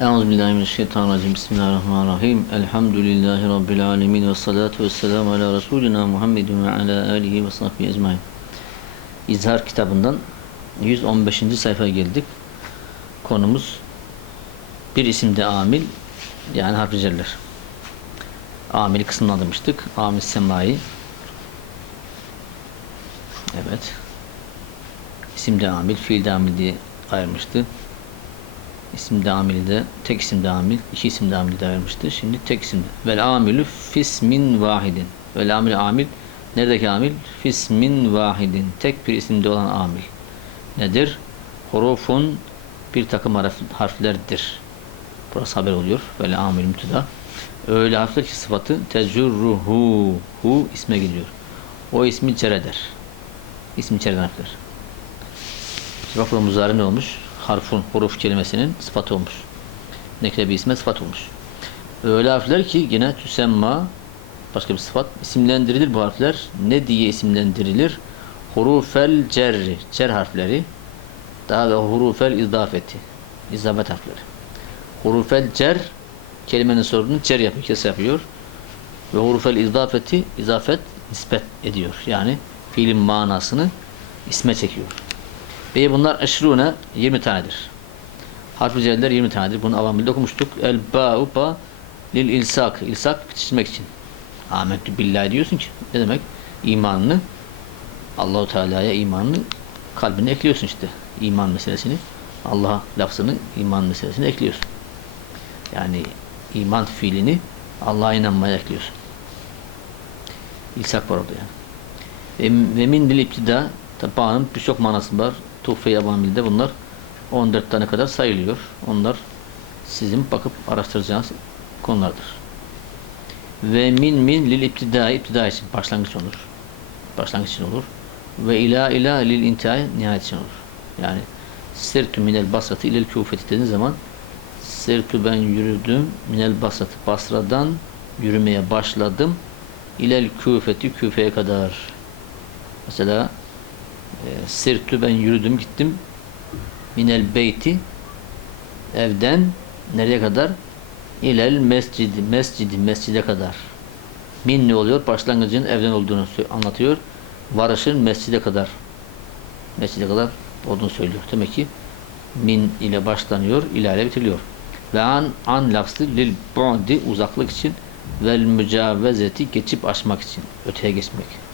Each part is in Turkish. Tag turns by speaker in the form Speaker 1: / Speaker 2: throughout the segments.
Speaker 1: Euzubillahimineşşeytanirracim. Bismillahirrahmanirrahim. Elhamdülillahi Rabbil alemin. Ve salatu ve selamu ala Resulina Muhammedin ve ala alihi ve sahbihi ecmain. İzhar kitabından 115. sayfaya geldik. Konumuz bir isimde amil yani harf celler. Amil kısmını almıştık. Amil semai. Evet. İsimde amil, fiilde amil diye ayırmıştı. İsim amili de tek isim amil, iki isim amili de ayırmıştı. Şimdi tek isimde. Vel amilü fismin vahidin. Vel amil amil neredeki amil? Fismin vahidin. Tek bir isimde olan amil. Nedir? Hurufun bir takım harf, harflerdir. Burası haber oluyor. Vel amil müteda. Öyle harfler ki sıfatı tecurruhu hu isme gidiyor. O ismi cer eder. İsmi içeren harfler. Şimdi bak burada muzari ne olmuş? Harfun, huruf kelimesinin sıfatı olmuş. Nekre bir isme sıfat olmuş. Öyle harfler ki yine tüsemma başka bir sıfat isimlendirilir bu harfler. Ne diye isimlendirilir? Hurufel cerri, cer harfleri. Daha da hurufel izafeti, izafet harfleri. Hurufel cer kelimenin sorunu cer yapıyor, kes yapıyor. Ve hurufel izafeti, izafet nispet ediyor. Yani fiilin manasını isme çekiyor. Ve bunlar eşrune 20 tanedir. Harf-i celler 20 tanedir. Bunu avamilde okumuştuk. El ba'u ba lil ilsak. İlsak bitiştirmek için. Ahmetü billahi diyorsun ki. Ne demek? İmanını Allahu Teala'ya imanını kalbine ekliyorsun işte. İman meselesini. Allah'a lafzını iman meselesini ekliyorsun. Yani iman fiilini Allah'a inanmaya ekliyorsun. İlsak var orada yani. Ve, ve min dil iptida tabi birçok manası var. Tuhfe Yabamil'de bunlar 14 tane kadar sayılıyor. Onlar sizin bakıp araştıracağınız konulardır. Ve min min lil iptidai iptida için başlangıç olur. Başlangıç için olur. Ve ila ila lil intihai nihayet için olur. Yani sirtu minel basratı ilel küfeti dediğiniz zaman sirtu ben yürüdüm minel basratı Basra'dan yürümeye başladım ilel küfeti küfeye kadar. Mesela e, sirtü ben yürüdüm gittim. Minel beyti evden nereye kadar? İlel mescidi mescidi mescide kadar. Min ne oluyor? Başlangıcın evden olduğunu anlatıyor. Varışın mescide kadar. Mescide kadar olduğunu söylüyor. Demek ki min ile başlanıyor ilerle bitiriliyor. Ve an an lafzı lil bu'di uzaklık için. Vel mücavezeti geçip aşmak için öteye geçmek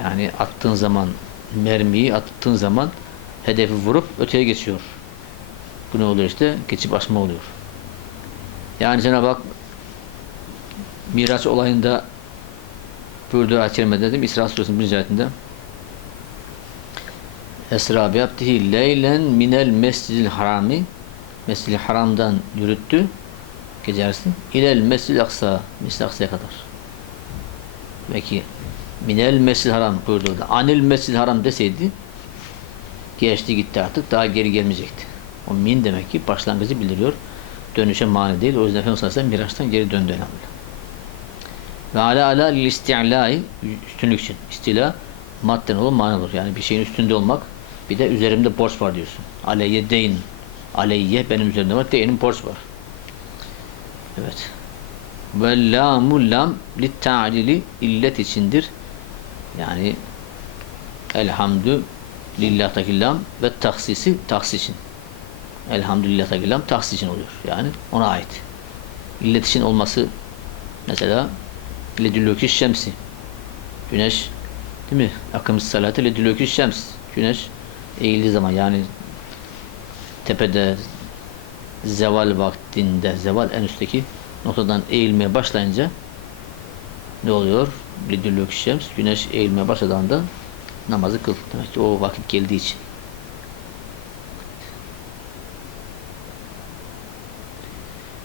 Speaker 1: yani attığın zaman mermiyi attığın zaman hedefi vurup öteye geçiyor. Bu ne oluyor işte? Geçip aşma oluyor. Yani Cenab-ı Hak Miraç olayında buyurduğu ayet dedim İsra suresinin birinci ayetinde Esra bi leylen minel mescidil harami mescid haramdan yürüttü gece yarısı ilel mescid aksa mescid aksa'ya kadar. Peki minel mescid haram buyurdu da. Anil mescid haram deseydi geçti gitti artık daha geri gelmeyecekti. O min demek ki başlangıcı bildiriyor. Dönüşe mani değil. O yüzden Efendimiz sallallahu aleyhi Miraç'tan geri döndü elhamdülillah. Ve ala ala lil isti'lai üstünlük için. İstila madden olur, mani olur. Yani bir şeyin üstünde olmak bir de üzerimde borç var diyorsun. Aleyye deyin. Aleyye benim üzerimde var. Deyinin borç var. Evet. Ve lamu lam lit ta'lili illet içindir. Yani elhamdü lillahtaki lam ve taksisi taksis için. Elhamdülillahtaki lam taksis için oluyor. Yani ona ait. İllet için olması mesela ledülökü şemsi. Güneş değil mi? Akımız salatı ledülökü şems. Güneş eğildiği zaman yani tepede zeval vaktinde zeval en üstteki noktadan eğilmeye başlayınca ne oluyor? Lidüllük şems güneş eğilmeye başladığında namazı kıl. Demek ki o vakit geldiği için.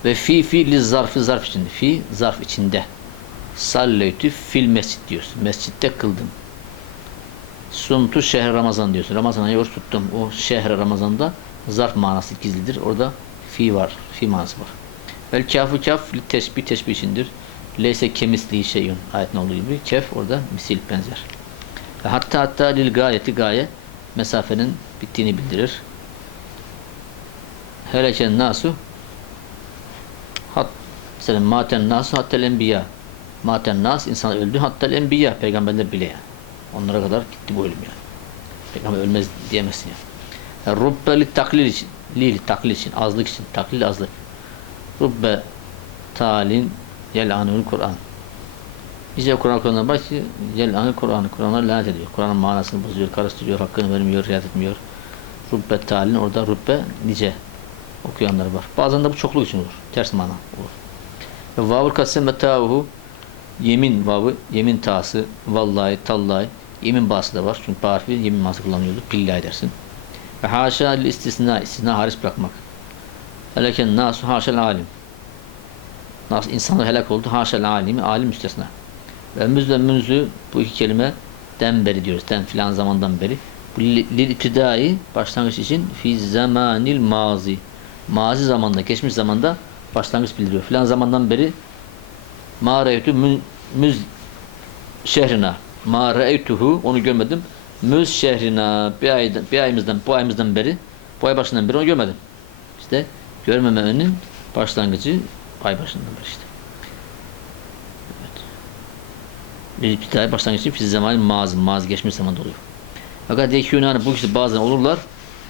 Speaker 1: Ve fi fi li zarfı zarf içinde. Fi zarf içinde. Salleytü fil mescid diyorsun. Mescitte kıldım. Sumtu şehr Ramazan diyorsun. Ramazan ayı oruç tuttum. O şehr Ramazan'da zarf manası gizlidir. Orada fi var. Fi manası var. Vel kafu kaf li teşbih teşbih içindir. Leyse kemisliği şeyun ayetin olduğu gibi kef orada misil benzer. Ve hatta hatta lil gayeti gaye mesafenin bittiğini bildirir. Heleken nasu Hat mesela maten nas hatta enbiya. Maten nas insan öldü hatta enbiya peygamberler bile yani. Onlara kadar gitti bu ölüm yani. Peygamber ölmez diyemezsin yani. Rubbe li taklil için. Li taklil için. Azlık için. Taklil azlık. Rubbe talin yel'anul Kur'an. Bize Kur'an bak ki yel'anul Kur'an'ı. Kur'an'a lanet ediyor. Kur'an'ın manasını bozuyor, karıştırıyor, hakkını vermiyor, riayet etmiyor. Rubbe talin orada rubbe nice okuyanlar var. Bazen de bu çokluk için olur. Ters mana olur. Ve vavul kasem yemin vavı, yemin tası, vallahi, tallahi, yemin bası da var. Çünkü barifi yemin manası kullanıyordu. Billahi dersin. Ve haşa istisna, istisna hariç bırakmak. Heleken nasu haşel alim. Nas insanlar helak oldu. Haşel alimi, alim müstesna. Ve müzle münzü bu iki kelime den beri diyoruz. Den filan zamandan beri. Bu li- lil başlangıç için fi zamanil mazi. Mazi zamanda, geçmiş zamanda başlangıç bildiriyor. Filan zamandan beri ma reytu mü- müz şehrina. Ma reytuhu onu görmedim. Müz şehrina bir aydan, bir ayımızdan, bu ayımızdan beri, bu ay başından beri onu görmedim. İşte görmemenin başlangıcı ay başından beri işte. Evet. Bir ibtidai başlangıç için fiz zamanı mazi, mazi geçmiş zamanda oluyor. Fakat yekûnâne bu kişi bazen olurlar.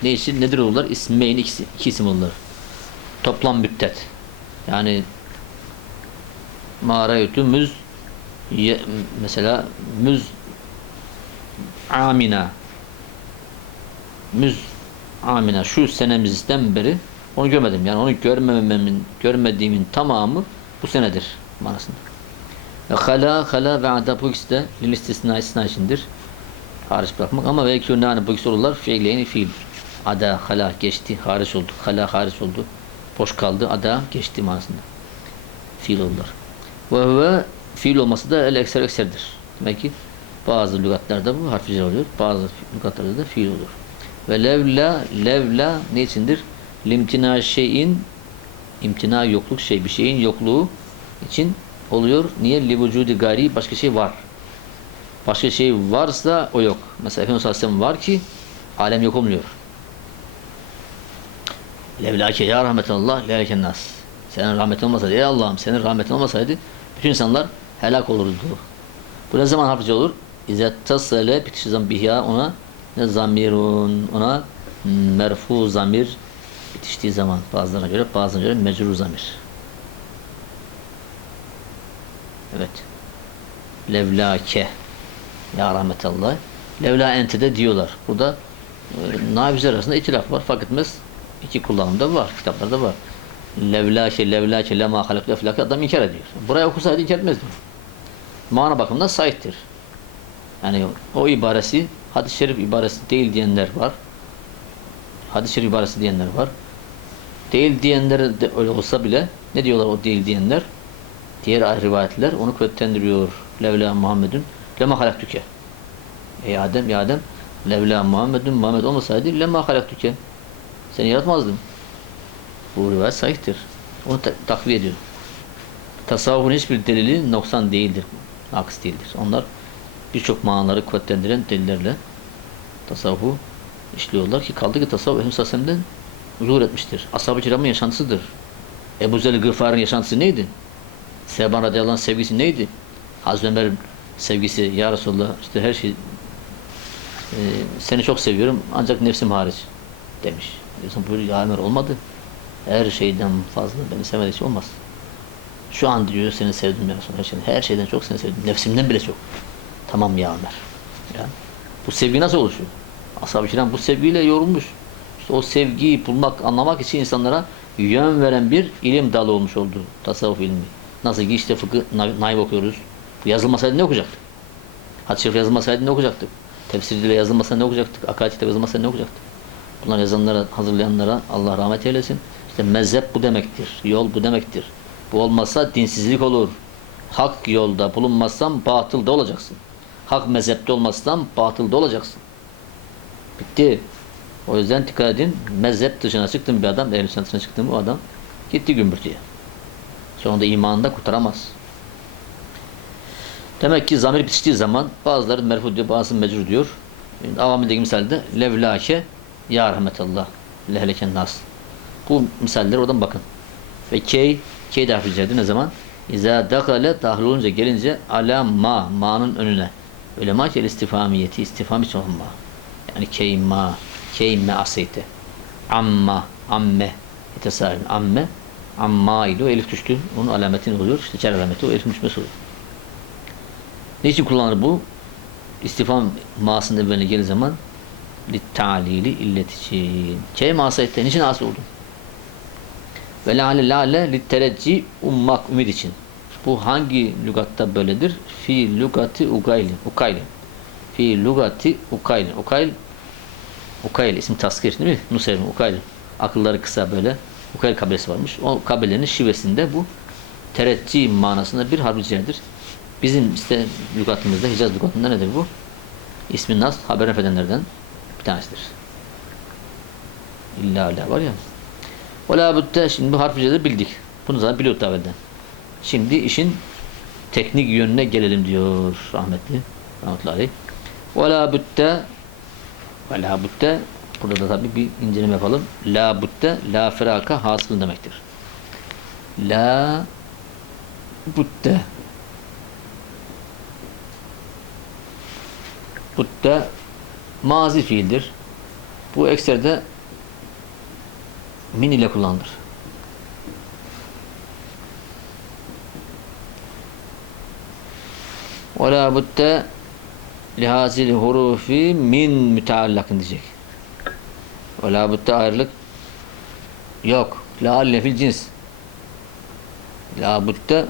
Speaker 1: Ne için? Nedir olurlar? İsmeyn ikisi, iki isim olurlar. Toplam müddet. Yani mağarayütü müz ye, mesela müz amina müz amina şu senemizden beri onu görmedim. Yani onu görmememin, görmediğimin tamamı bu senedir manasında. Ve hala hala ve ada bu ikisi de lil istisna içindir. Hariç bırakmak ama ve kûnâne bu ikisi olurlar fiileyni fiil. Ada hala geçti, hariç oldu. Hala hariç oldu. Boş kaldı, ada geçti manasında. Fiil olurlar. Ve huve fiil olması da el ekser ekserdir. Demek ki bazı lügatlarda bu harf oluyor. Bazı lügatlarda da fiil olur. Ve levla levla ne içindir? Limtina şeyin imtina yokluk şey bir şeyin yokluğu için oluyor. Niye? Li vücudi gari başka şey var. Başka şey varsa o yok. Mesela Efendimiz Aleyhisselam var ki alem yok olmuyor. Levlake ya rahmetallah levleken nas. Senin rahmetin olmasaydı ey Allah'ım senin rahmetin olmasaydı bütün insanlar helak olurdu. Bu ne zaman harfçı olur? İzzet tasale bitişi zaman bihya ona ne zamirun ona merfu zamir bitiştiği zaman bazılarına göre bazılarına göre mecrur zamir. Evet. Levlake ya rahmetallah. Levla ente de diyorlar. Burada e, nafizler arasında itilaf var. Fark etmez. İki kullanımda var. Kitaplarda var. Levlake, levlake, lema halak, leflake adam inkar ediyor. Buraya okusaydı inkar etmezdi. Mana bakımından sahiptir. Yani o ibaresi hadis-i şerif ibaresi değil diyenler var. Hadis-i şerif ibaresi diyenler var. Değil diyenler de öyle olsa bile ne diyorlar o değil diyenler? Diğer rivayetler onu kuvvetlendiriyor. Levla Muhammedun lema halaktüke. Ey Adem, ya Adem levla Muhammedun Muhammed olmasaydı lema halaktüke. Seni yaratmazdım. Bu rivayet sahihtir. Onu ta- takviye ediyor. Tasavvufun hiçbir delili noksan değildir. Aks değildir. Onlar birçok manaları kuvvetlendiren delillerle tasavvufu işliyorlar ki kaldı ki tasavvuf Efendimiz Aleyhisselam'dan zuhur etmiştir. Ashab-ı kiramın yaşantısıdır. Ebu Zer Gıfar'ın yaşantısı neydi? Seban radıyallahu anh sevgisi neydi? Hazreti Ömer sevgisi ya Resulallah işte her şey e, seni çok seviyorum ancak nefsim hariç demiş. Diyorsun buyur ya Ömer olmadı. Her şeyden fazla beni sevmediği için olmaz. Şu an diyor seni sevdim ya Resulallah. Her şeyden, her şeyden çok seni sevdim. Nefsimden bile çok. Tamam ya Ömer. Yani, bu sevgi nasıl oluşuyor? Ashab-ı kiram bu sevgiyle yorulmuş. İşte o sevgiyi bulmak, anlamak için insanlara yön veren bir ilim dalı olmuş oldu tasavvuf ilmi. Nasıl ki işte fıkıh, na- naib okuyoruz. Yazılmasaydı ne okuyacaktık? Hadis-i şerif yazılmasaydı ne okuyacaktık? Tefsir dili yazılmasaydı ne okuyacaktık? Akaid kitabı yazılmasaydı ne okuyacaktık? Bunlar yazanlara, hazırlayanlara Allah rahmet eylesin. İşte mezhep bu demektir. Yol bu demektir. Bu olmazsa dinsizlik olur. Hak yolda bulunmazsan batılda olacaksın. Hak mezhepte olmazsan batılda olacaksın. Bitti. O yüzden dikkat edin. Mezhep dışına çıktın bir adam, ehl dışına çıktın bu adam gitti gümbürtüye. Sonunda imanını da kurtaramaz. Demek ki zamir bitiştiği zaman bazıları merfu diyor, bazısı mecrur diyor. Yani Avamildeki misalde levlake ya rahmetallah lehleken nas. Bu misaller oradan bakın. Ve key K de cerdir ne zaman? İza dakale dahil olunca gelince ala ma ma'nın önüne. Öyle ma ki istifamiyeti istifam için olan ma. Yani key ma key me aseyte. Amma amme yetesarin amme amma ile o elif düştü. Onun alametini oluyor. İşte cer alameti o elifin düşmesi oluyor. Niçin kullanılır bu? İstifam ma'sının evveline geldiği zaman li ta'lili illet için. Key ma aseyte. Niçin asıl oldu? Ve lale lale li terecci ummak ümit için. Bu hangi lügatta böyledir? Fi lugati ugayli. Ukayli. Fi lugati ukayli. Ukayl Ukayl ismi taskir değil mi? Nusayr Ukayl. Akılları kısa böyle. Ukayl kabilesi varmış. O kabilenin şivesinde bu tereccih manasında bir harficilerdir. Bizim işte lügatımızda Hicaz lügatında nedir bu? İsmi Nas haber edenlerden bir tanesidir. İlla ala var ya. Ve la budde şimdi bu harficileri bildik. Bunu zaten biliyorduk evvelden. Şimdi işin teknik yönüne gelelim diyor rahmetli. Rahmetullahi aleyh. Ve la budde ve la budde burada da tabii bir inceleme yapalım. La budde la firaka hasıl demektir. La budde budde mazi fiildir. Bu ekserde min ile kullanılır. La budde lihazil hurufi min müteallakın diyecek. Ve la budde ayrılık yok. La alle fil cins. La budde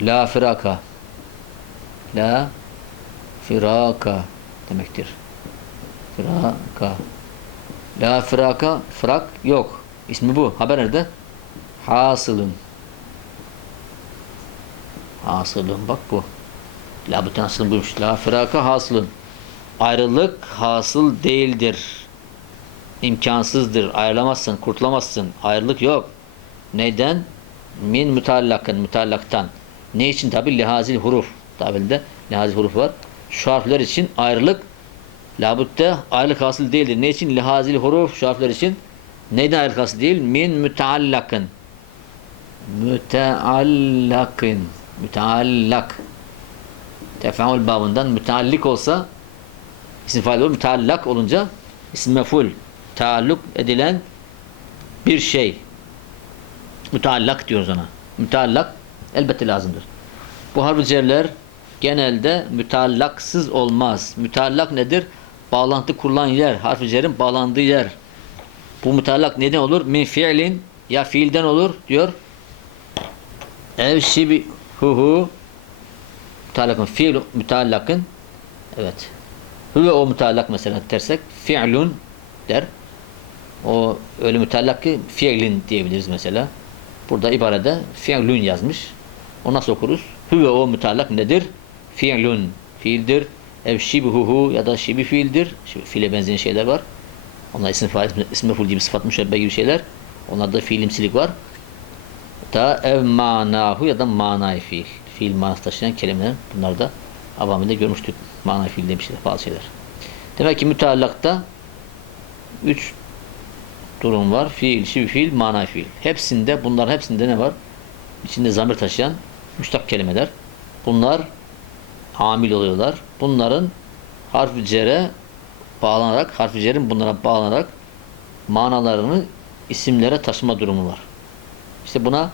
Speaker 1: la firaka. La firaka demektir. Firaka. La firaka, frak yok. İsmi bu. Haber nerede? Hasılın. Hasılın bak bu. La bu hasılın buymuş. La firaka hasılın. Ayrılık hasıl değildir. İmkansızdır. Ayrılamazsın, kurtulamazsın. Ayrılık yok. Neden? Min mütallakın, mütallaktan. Ne için? Tabi lihazil huruf. Tabelde lihazil huruf var. Şu harfler için ayrılık labutta ayrılık hasıl değildir. Ne için? Lihazil huruf şu harfler için neyden ayrılık hasıl değil? Min müteallakın. Müteallakın. Müteallak. Tefeül babından müteallik olsa isim fail olur. Müteallak olunca isim meful. Taalluk edilen bir şey. Müteallak diyoruz ona. Müteallak elbette lazımdır. Bu harf genelde müteallaksız olmaz. Müteallak nedir? Bağlantı kurulan yer. Harf-i bağlandığı yer. Bu müteallak neden olur? Min fiilin ya fiilden olur diyor. Ev müteallakın fiil müteallakın evet. Huve o müteallak mesela dersek fiilun der. O öyle müteallak ki fiilin diyebiliriz mesela. Burada ibarede fiilun yazmış. O nasıl okuruz? Huve o müteallak nedir? Fiilun fiildir. Ev şibhuhu ya da şibi fiildir. Şimdi fiile benzeyen şeyler var. Onlar isim isim meful gibi sıfat müşebbe gibi şeyler. Onlarda fiilimsilik var. Da ev manahu ya da manay fiil. Fiil manası taşıyan kelimeler. Bunlar da avamide görmüştük. Manay fiil demişler bazı şeyler. Demek ki müteallakta üç durum var. Fiil, şibi fiil, manay fiil. Hepsinde, bunların hepsinde ne var? İçinde zamir taşıyan müştak kelimeler. Bunlar amil oluyorlar. Bunların harf-i cere bağlanarak, harf-i cerin bunlara bağlanarak manalarını isimlere taşıma durumu var. İşte buna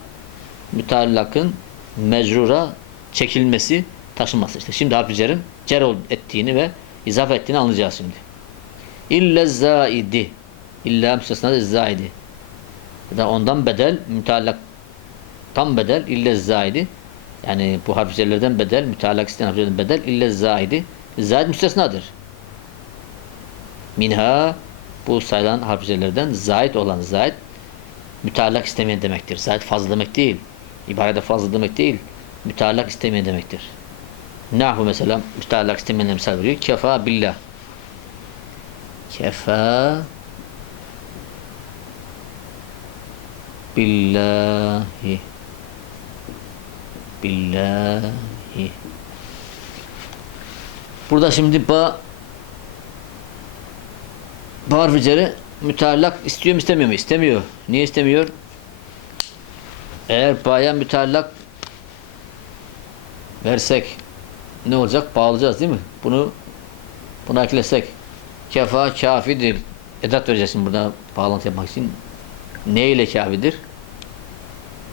Speaker 1: müteallakın mecrura çekilmesi, taşınması. İşte şimdi harf-i cerin cer ettiğini ve izafe ettiğini anlayacağız şimdi. İlle zaidi. İlla müstesna zaidi. Ya da ondan bedel, müteallak tam bedel ille zaidi. Yani bu harflerden bedel, müteallak isteyen harflerden bedel ille zaidi. Zaid müstesnadır. Minha bu sayılan harflerden zaid olan zaid müteallak istemeyen demektir. Zaid fazla demek değil. İbarede fazla demek değil. Müteallak istemeyen demektir. Nahu mesela müteallak istemeyen misal veriyor. Kefa billah. Kefa billahi billahi. Burada şimdi ba ba harfi müteallak istiyor mu istemiyor mu? İstemiyor. Niye istemiyor? Eğer baya müteallak versek ne olacak? Bağlayacağız değil mi? Bunu buna eklesek kefa kafidir. Edat vereceğiz şimdi burada bağlantı yapmak için. Ne ile kafidir?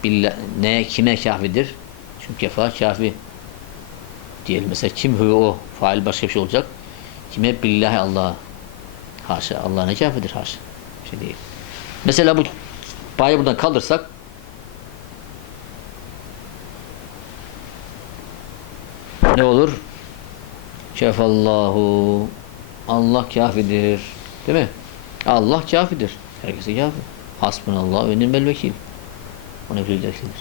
Speaker 1: Billah, ne kime kafidir? Çünkü kefa kafi diyelim. Mesela kim hü o? Fail başka bir şey olacak. Kime? Billahi Allah'a. Haşa. Allah ne kafidir? Haşa. Bir şey değil. Mesela bu bayı buradan kaldırsak ne olur? Kefallahu Allah kafidir. Değil mi? Allah kafidir. Herkese kafi. Hasbunallah ve ni'mel vekil. Onu bileceksiniz.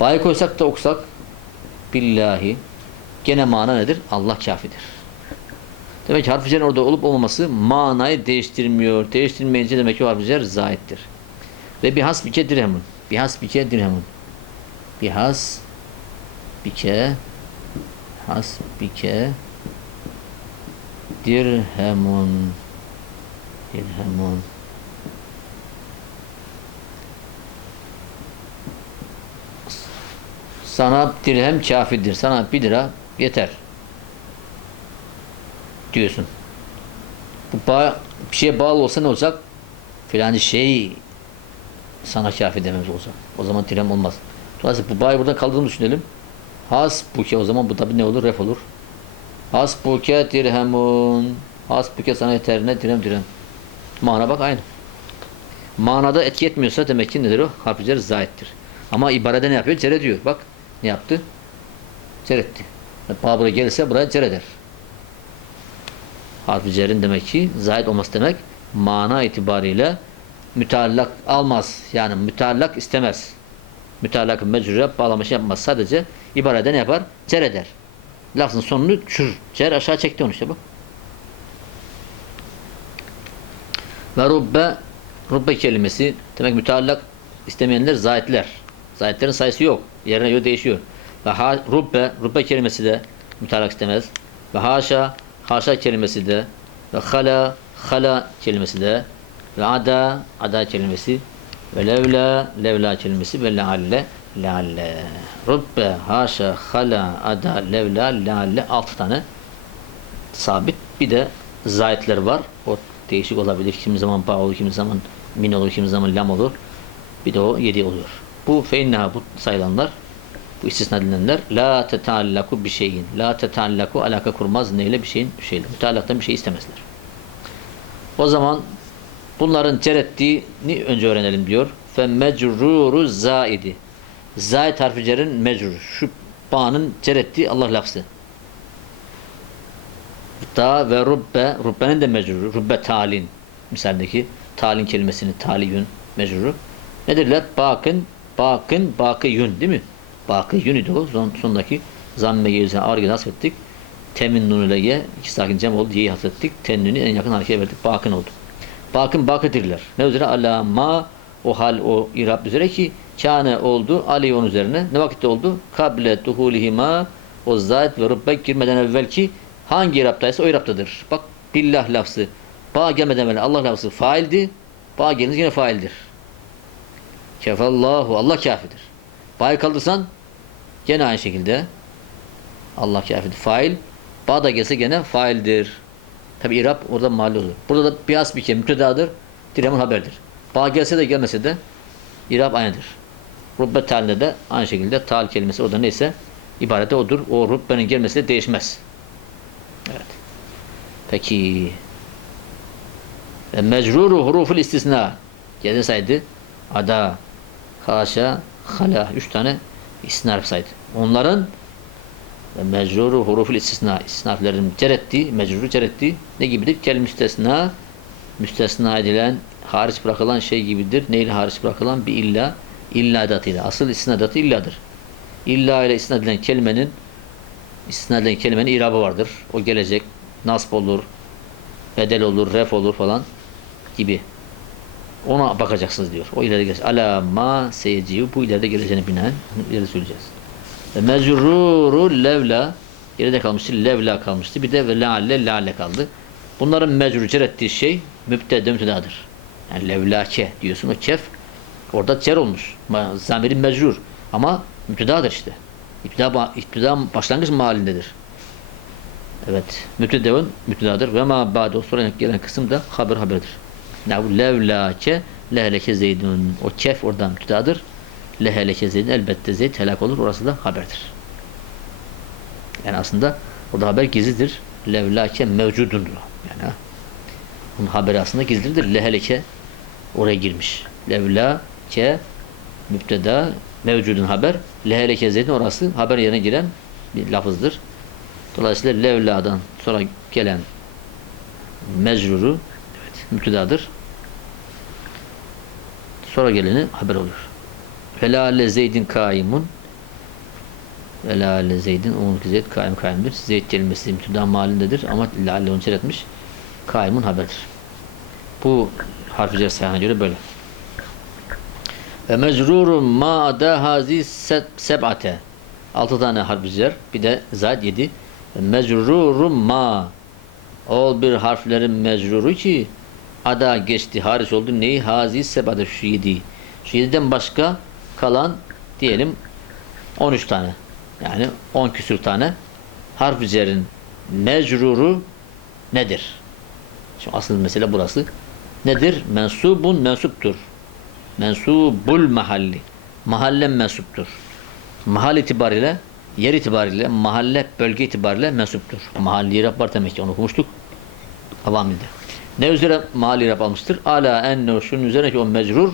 Speaker 1: Bayı koysak da okusak billahi gene mana nedir? Allah kafidir. Demek ki cerrin orada olup olmaması manayı değiştirmiyor. Değiştirmeyince demek ki o harf-i cer zaittir. Ve bir hasbike dirhemun. Bir hasbike dirhemun. Bir has bike hasbike dirhemun dirhemun sana dirhem kafidir. Sana bir lira yeter. Diyorsun. Bu bağ, bir şeye bağlı olsa ne olacak? Filan şey sana kafi dememiz olacak. O zaman dirhem olmaz. Dolayısıyla bu bağı burada kaldığını düşünelim. Hasbuke o zaman bu tabi ne olur? Ref olur. Hasbuke dirhemun. Hasbuke sana yeter ne? Dirhem dirhem. Mana bak aynı. Manada etki etmiyorsa demek ki nedir o? Harf-i cer zaittir. Ama ibarede ne yapıyor? Cer ediyor. Bak ne yaptı? Cer etti. Bağ buraya gelirse buraya cer eder. Harf-i cerin demek ki zahid olması demek mana itibariyle müteallak almaz. Yani müteallak istemez. Müteallak mecrure bağlamış yapmaz. Sadece ibarede ne yapar? Cer eder. Lafzın sonunu çür. Cer aşağı çekti onu işte bak. Ve rubbe rubbe kelimesi demek müteallak istemeyenler zahitler. Zahitlerin sayısı yok. Yerine göre değişiyor. Ve ha, rubbe rubbe kelimesi de müteallak istemez. Ve haşa haşa kelimesi de ve hala hala kelimesi de ve ada ada kelimesi ve levla levla kelimesi ve lealle lealle rubbe haşa hala ada levla lealle altı tane sabit bir de zayitler var o değişik olabilir kimi zaman ba olur kimi zaman min olur kimi zaman lam olur bir de o yedi oluyor bu feinneha bu sayılanlar bu istisna edilenler la tetaallaku bir şeyin. La tetaallaku alaka kurmaz neyle bir şeyin bir şeyle. Müteallaktan bir şey istemezler. O zaman bunların cer ettiğini önce öğrenelim diyor. Fe mecruru zaidi. Zaid harfi cerin mecrur. Şu bağının cer ettiği Allah lafzı. Da ve rubbe. Rubbenin de mecruru. Rubbe talin. Misaldeki talin kelimesini taliyün mecruru. Nedirler? Bakın, bakın, bakıyün değil mi? Bakı yünüdü o. Son, sondaki zamme yerine ağır gibi hasfettik. Temin nun ile ye. iki sakin cem oldu. Ye'yi hasfettik. Tennünü en yakın harekete verdik. Bakın oldu. Bakın bakıdırlar. Ne üzere? Ala ma o hal o irab üzere ki kâne oldu. Ali onun üzerine. Ne vakitte oldu? Kable duhulihima o zat ve rubbe girmeden evvel ki hangi iraptaysa o iraptadır. Bak billah lafzı. Ba gelmeden evvel Allah lafzı faildi. Ba gelince yine faildir. Kefallahu. Allah kafidir. Ba'yı kaldırsan gene aynı şekilde Allah kafidir. Fail ba da gelse gene faildir. Tabi irab orada mahalli olur. Burada da biyas bir kere müptedadır. Diremun haberdir. Ba gelse de gelmese de irab aynıdır. Rubbe talinde de aynı şekilde tal kelimesi orada neyse ibarete odur. O rubbenin gelmesi de değişmez. Evet. Peki ve mecruru huruful istisna. Geldi saydı. Ada, haşa, hala. Üç tane istisna saydı. Onların mecruru huruful istisna. İstisna harflerinin cer ettiği, mecruru cer ettiği ne gibidir? Kel müstesna, müstesna edilen, hariç bırakılan şey gibidir. Neyle hariç bırakılan? Bir illa, illa edatıyla. Asıl istisna edatı illadır. İlla ile edilen kelimenin edilen kelimenin irabı vardır. O gelecek. Nasb olur, bedel olur, ref olur falan gibi. Ona bakacaksınız diyor. O ileride gelecek. Ala ma seyeciyu bu ileride geleceğine binaen ileride söyleyeceğiz. Ve mecruru levla geride kalmıştı. Levla kalmıştı. Bir de ve lealle lealle kaldı. Bunların mecrur ettiği şey mübtede mübtedadır. Yani levlake diyorsun o kef orada cer olmuş. Zamirin mecrur. Ama müptedadır işte. İptida, İptida başlangıç mahallindedir. Evet. Müptedevun müptedadır. Ve ma ba'de sonra gelen kısım da haber haberdir. Nahu levlake leheleke zeydun. O kef oradan müptedadır. Leheleke zeydun. Elbette zeyd helak olur. Orası da haberdir. Yani aslında orada haber gizlidir. Levlake mevcudundur. Yani. Bunun haberi aslında gizlidir. Leheleke oraya girmiş. Levlake müpteda mevcudun haber. Leheleke zeydun orası haber yerine giren bir lafızdır. Dolayısıyla levladan sonra gelen mecruru evet, müptedadır. Sonra geleni haber olur. Velale zeydin kaimun Velale zeydin umum ki zeyd kaim kaimdir. Zeyd kelimesi müpteda mahallindedir ama lalle onu etmiş. Kaimun haberdir. Bu harfi cer göre böyle. Ve mecrurun ma da hazi seb- seb'ate. Altı tane harf cer. Bir de zat yedi. Ve mecrurun ma. Ol bir harflerin mecruru ki ada geçti, hariç oldu. Neyi? Hazi seb'ate şu yedi. Şu yediden başka kalan diyelim 13 tane. Yani 10 küsür tane harf cerin mecruru nedir? Şimdi asıl mesele burası. Nedir? Mensubun mensuptur. Mensubul mahalli. Mahalle mensuptur. Mahal itibariyle, yer itibariyle, mahalle, bölge itibariyle mensuptur. Mahalli irab var demek ki onu okumuştuk. Avamilde. Ne üzere mahalli irab almıştır? Ala enne şunun üzerine ki o mecrur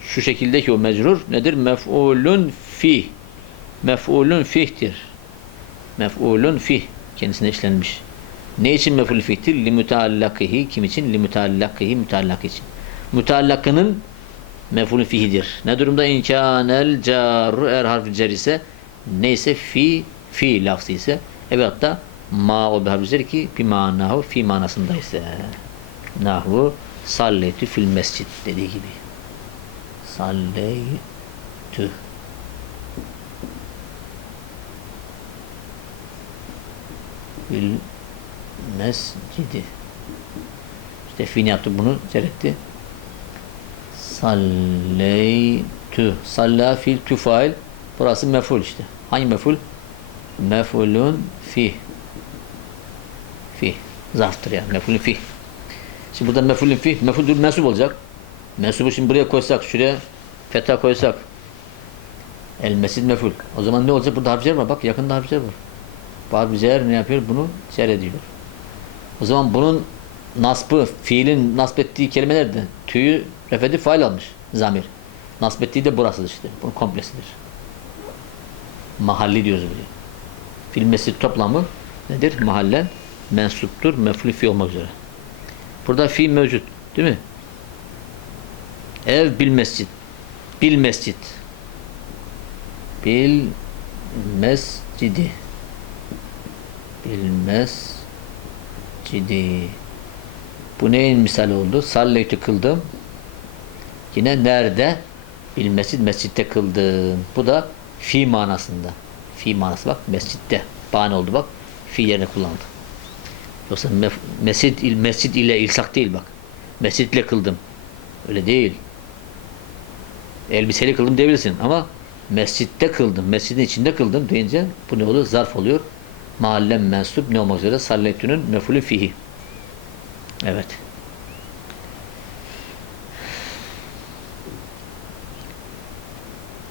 Speaker 1: şu şekildeki o mecrur nedir? Mef'ulun fih. Mef'ulun fihtir. Mef'ulun fih. Kendisine işlenmiş. Ne için mef'ul fihtir? Li müteallakihi. Kim için? Li müteallakihi. Müteallak için. Müteallakının mef'ulun fihidir. Ne durumda? İnkânel carru eğer harfi cer ise neyse fi fi lafzı ise evet da ma o bir harfi cer ki bir manahu fi manasında ise. Nahvu salletü fil mescid dediği gibi. Salleytü. Fil mescidi. İşte fiini yaptı? Bunu seyretti salleytü. Salla fil tüfail burası meful işte. Hangi meful? Mefulun fi fi zarftır yani. Mefulun fi şimdi burada mefulun fi mefuldür mensup olacak. Mensubu şimdi buraya koysak şuraya fetha koysak. El mesid meful. O zaman ne olacak? Burada harfler var. Bak yakında harfler var. Barbü zer ne yapıyor? Bunu cer ediyor. O zaman bunun nasbı, fiilin nasb ettiği? Tüyü refedi fail almış. Zamir. Nasb ettiği de burasıdır işte. Bunun komplesidir. Mahalli diyoruz buraya. Fiil mescid toplamı nedir? Mahallen mensuptur. Meflü fi olmak üzere. Burada fi mevcut. Değil mi? Ev bil mescid. Bil mescid. Bil mescidi bilmez cidi. Bu neyin misali oldu? Salleyti kıldım. Yine nerede? Bilmesid mescitte kıldım. Bu da fi manasında. Fi manası bak mescitte. Bahane oldu bak. Fi yerine kullandı. Yoksa mescid, il, mescid ile ilsak değil bak. Mescitle kıldım. Öyle değil. Elbiseli kıldım diyebilirsin ama mescitte kıldım, mescidin içinde kıldım deyince bu ne oluyor? Zarf oluyor mahallen mensup ne olmak üzere? Salletünün mefulü fihi. Evet.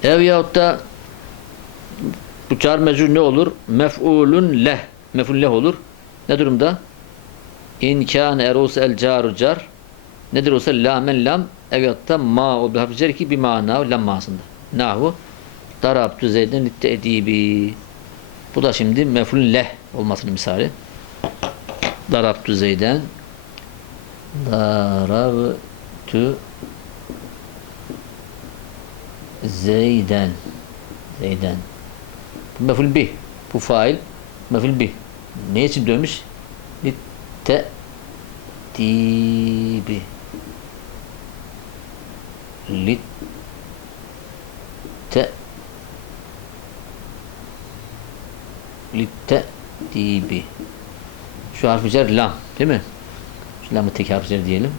Speaker 1: Ev yahut da bu çağır mecrur ne olur? Mef'ulun leh. Mef'ul leh olur. Ne durumda? İn kâne erus el caru car. Nedir olsa lamen lam evet da ma o bir ki bir mana lam masında. Nahu darabtu zeyden litte edibi. Bu da şimdi mef'ul leh olmasının misali. Darabtu zeyden darabtu zeyden zeyden bu mef'ul bih bu fail mef'ul bih ne için dönmüş? Litte dibi litte litte'dibi. Şu harfi cer lam değil mi? Şu lamı tek harfi cer diyelim.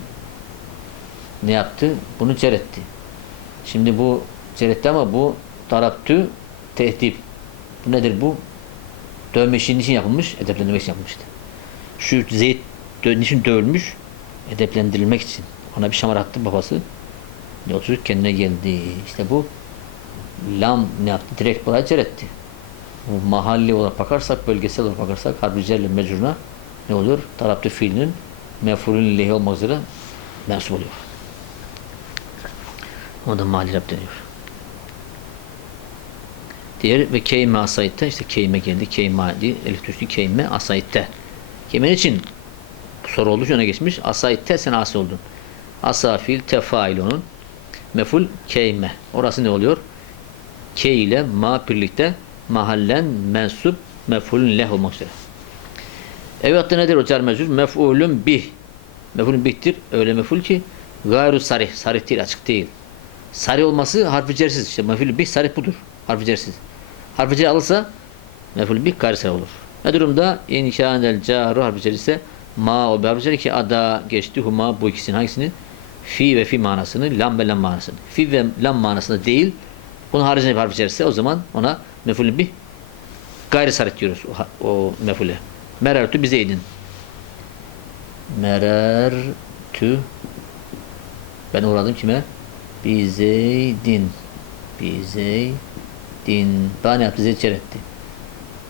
Speaker 1: Ne yaptı? Bunu cer etti. Şimdi bu cer etti ama bu daraptü tehdip. Bu nedir bu? Dövme işi niçin yapılmış? Edeplendirmek için yapılmıştı. Şu Zeyd dö niçin dövülmüş? Edeplendirilmek için. Ona bir şamar attı babası. Ne o çocuk kendine geldi. İşte bu lam ne yaptı? Direkt olay etti. Bu mahalli olarak bakarsak, bölgesel olarak bakarsak harbi cerle mecruna ne oluyor? Taraptı fiilinin mefulün lehi olmak üzere mensup oluyor. O da mahalli rab deniyor. Diğer ve keyme asayitte işte keyme geldi. Keyme diye elif düştü. Keyme asayitte. Keyme için soru için öne geçmiş. Asayitte sen asi oldun. Asa fiil tefail onun. Meful keyme. Orası ne oluyor? Ke ile ma birlikte mahallen mensup mefulün leh olmak üzere. Evet nedir o car mecrur? Mef'ulün bih. Mef'ulün bihtir. Öyle mef'ul ki gayru sarih. Sarih değil, açık değil. Sarih olması harfi cersiz. İşte mef'ulün bih sarih budur. Harfi cersiz. Harfi cer alırsa mef'ulün bih sarih olur. Ne durumda? İnkâ'nel caru harfi cer ise ma o harfi cer ki ada geçti huma bu ikisinin hangisini? Fi ve fi manasını, lam ve lam manasını. Fi ve lam manasında değil, bunun haricinde bir harf içerirse o zaman ona mefulün bir gayri sarık diyoruz o, o mefule. Merertü bizeydin. Merertü ben uğradım kime? Bizeydin. Bizeydin. Bana ne yaptı? Etti.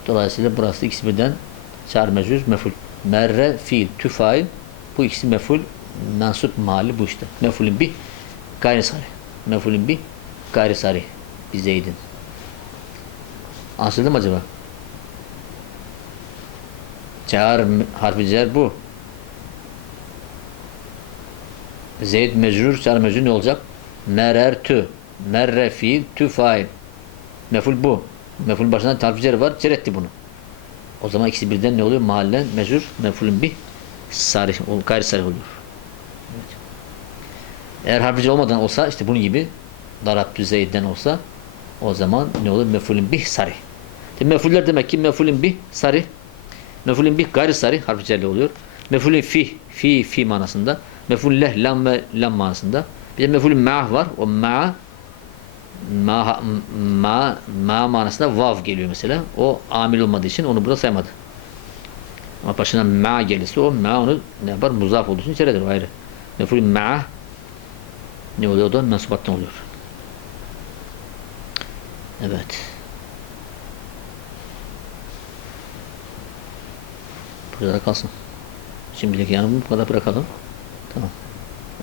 Speaker 1: Dolayısıyla burası ikisi birden çağrı mecrur meful. Merre fiil tü fail. Bu ikisi meful mensup mali bu işte. Mefulün bir gayri sarih. Mefulün bir gayri sarih. Bizeydin. Anlaşıldı mı acaba? Çağır harfi cer bu. Zeyd mecrur, çağır mecrur ne olacak? Merer tü. Merre fiil, tü fail. Meful bu. Meful başında cer var, cer etti bunu. O zaman ikisi birden ne oluyor? Mahallen mecrur, mefulün bir sarih, gayri sarih oluyor. Evet. Eğer harfi cer olmadan olsa işte bunun gibi darab Zeyd'den olsa o zaman ne olur? Mefulün bih sarih. Mefuller demek ki mefulün bih sarih. Mefulün bih gayri sarih harfi cerli oluyor. Mefulün fi, fi, fi manasında. Mefulün leh, lam ve lam manasında. Bir de mefulün ma'ah var. O ma'a ma, ma, ma manasında vav geliyor mesela. O amil olmadığı için onu burada saymadı. Ama başına ma gelirse o ma onu ne yapar? Muzaf olduğu için içeridir. O ayrı. Mefulün ma'ah ne oluyor? O da mensubattan oluyor. Evet. Burada kalsın. Şimdilik yanımı bu kadar bırakalım. Tamam.